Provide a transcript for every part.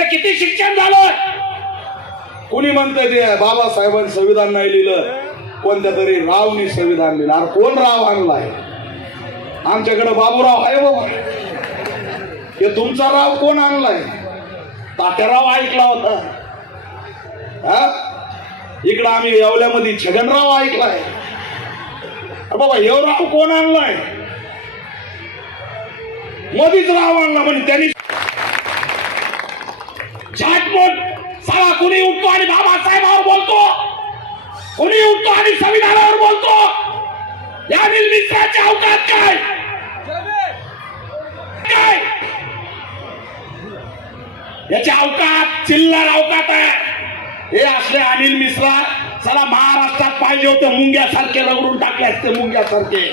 अरे किती शिक्षण झालं? कुणी म्हणतंय ते? बाबासाहेबांनी संविधान नाही लिहिलं. कोणत्या तरी रावनी संविधान लिहिलं. अरे कोण राव आणलाय? आमच्याकडे बाबूराव आहे बाबा. हे तुमचा राव कोण आणलाय? तात्याराव ऐकला होता. हा? इकडं आम्ही येवल्यामध्ये छगनराव ऐकलाय. बाबा हे राव कोण आणलाय? मधीच राव आणला म्हणजे त्यांनी झाटमोट. साला कुणी उठतो आणि बाबासाहेबावर बोलतो? कुणी उठतो आणि संविधानावर बोलतो? या मित्राचे अवकाश काय? काय? याचे अवकाश चिल्लर अवकाश आहे. हे असले अनिल मिश्रा चला महाराष्ट्रात पाहिजे होते मुंग्यासारखे रगडून टाकले असते मुंग्यासारखे.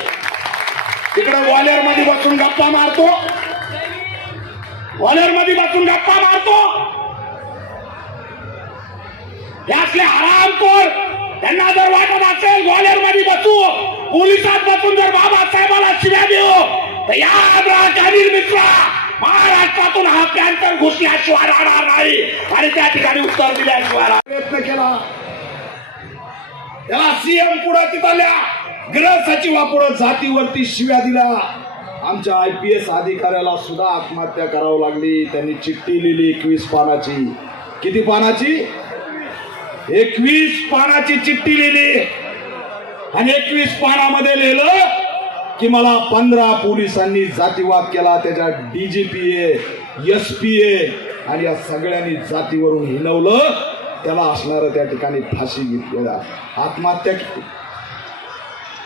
तिकडे ग्वालियरमध्ये बसून गप्पा मारतो. ग्वालियरमध्ये बसून गप्पा मारतो. हे असले हरामखोर त्यांना जर वाटत असेल ग्वालेरमध्ये बसू पोलिसात बसून जर बाबासाहेबाला शिव्या देऊ तर या राहा मित्रा महाराष्ट्रातून हा पॅन्टर घुसल्याशिवाय राहणार नाही. आणि त्या ठिकाणी उत्तर दिल्याशिवाय प्रयत्न केला. त्याला सीएम पुढे तिथल्या गृह सचिवापुढे जातीवरती शिव्या दिल्या आमच्या आय पी एस अधिकाऱ्याला सुद्धा आत्महत्या करावं लागली. त्यांनी चिठ्ठी लिहिली एकवीस पानाची. किती पानाची? एकवीस पानाची चिठ्ठी लिहिली. आणि एकवीस पानामध्ये लिहिलं की मला पंधरा पोलिसांनी जातीवाद केला त्याच्या डीजीपी एस पी ए आणि या सगळ्यांनी जातीवरून हिनवलं. त्याला असणार त्या ठिकाणी फाशी घेतलेला आत्महत्या केली.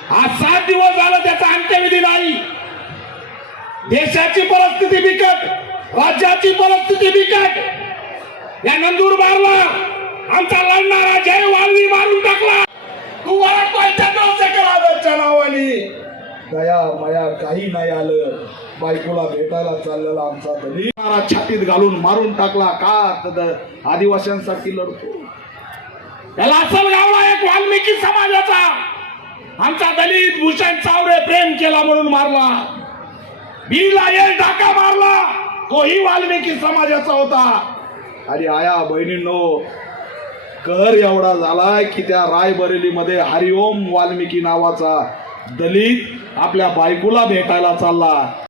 आज सात दिवस झालं त्याचा अंत्यविधी नाही. देशाची परिस्थिती बिकट राज्याची परिस्थिती बिकट. या नंदुरबारला आमचा लढणारा जय वाल्मी मारून टाकला. तू वळखतोय चंद्रशेखर नावाने. दया मया काही नाही आलं. बायकोला भेटायला चाललेला आमचा दलित. छातीत घालून मारून टाकला. का आदिवासींसाठी लढतो? त्याला असल गावला एक वाल्मिकी समाजाचा. आमचा दलित भूषण चावरे प्रेम केला म्हणून मारला. बीला येल टाका मारला. तोही वाल्मिकी समाजाचा होता. आणि आया बहिणींनो कहर एवढा झालाय की त्या रायबरेलीमध्ये हरिओम वाल्मिकी नावाचा दलित आपल्या बायकोला भेटायला चालला.